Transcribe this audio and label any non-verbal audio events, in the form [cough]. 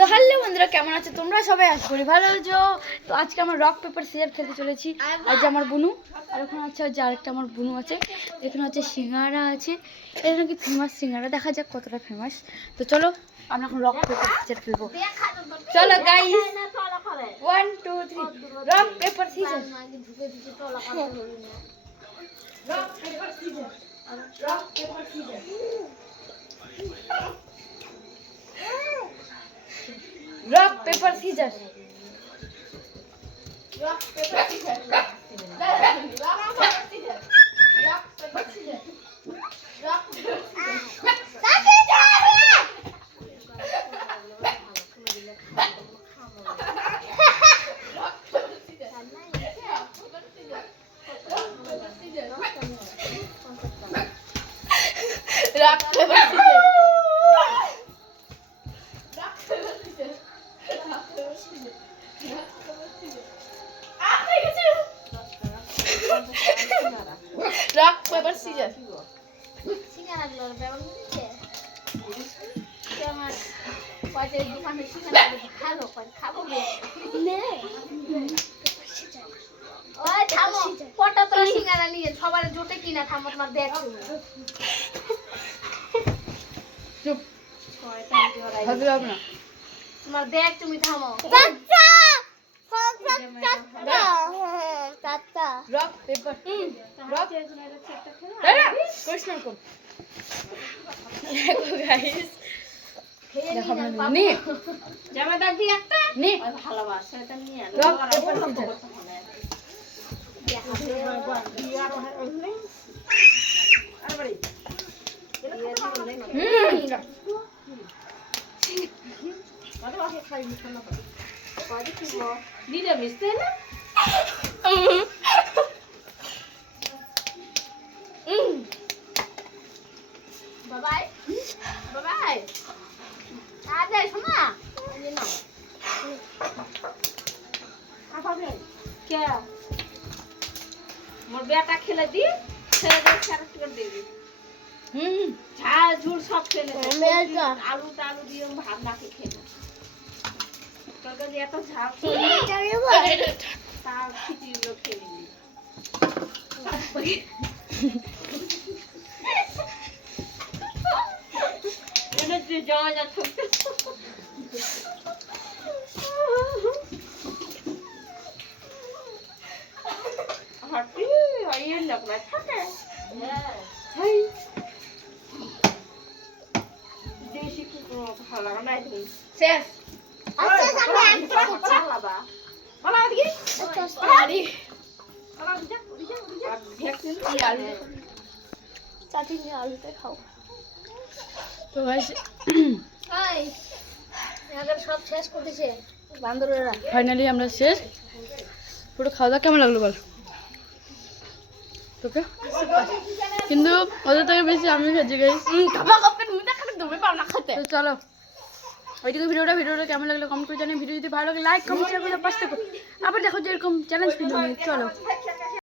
তো হ্যালো বন্ধুরা, কেমন আছে? তোমরা সবাই আশা করি ভালো আছো। তো আজকে আমার রক পেপার সিয়ার খেলতে চলেছি। যে আমার বুনু, আর ওখানে আছে যে আরেকটা আমার বুনু আছে। এখানে হচ্ছে সিঙ্গারা আছে। এটা নাকি ফেমাস সিঙ্গারা, দেখা যাক কতটা ফেমাস তো চলো, আমরা এখন রক পেপার সিয়ার খেলব। চলো guy one two three rock paper scissor rock paper scissor rock paper scissor rock paper scissor rock paper scissor rock paper scissor rock paper scissor rock rock paper scissor rock paper scissor সবার জোটে কিনা থামো তোমার দেখ চুপ তোমার দেখ তুমি থামো পেপার। করিস দেখো গাইস নে [laughs] জামা দাগ দিয়ে একটা নে ভালোবাসা এটা নিয়ে রক পেপার সিজার হুম নিরামিষ তাই না বাবাই বাবাই আর যাই শোনা এই নাও। কে? মোর বেটা খেলে দি ছেলে দিয়ে সারা করে দিবি হুম। ঝাল ঝুল সব খেলে একটা। আলু টালু দিয়ে ভাত নাকি খেলে এত ঝাল তার খেয়ে নিবি। [laughs] এনে যে যা থাকতে আইয়ে লোক না থাকে দেশি কুকুর ভালো লাগে না তুমি শেষ আলুতে খাও তো গাইস সব শেষ করতেছে বান্দরেরা ফাইনালি আমরা শেষ। পুরো খাওয়া দাওয়া কেমন লাগল বল? তোকে? কিন্তু ওদের থেকে বেশি আমি খেয়েছি গাইস তো চলো। ওইটুকু ভিডিওটা ভিডিওটা কেমন লাগল কমেন্ট করে জানিয়ে ভিডিও যদি ভালো লাগে লাইক কমেন্ট শেয়ার করে। পাশে আবার দেখো যেরকম চ্যালেঞ্জ ভিডিও চলো।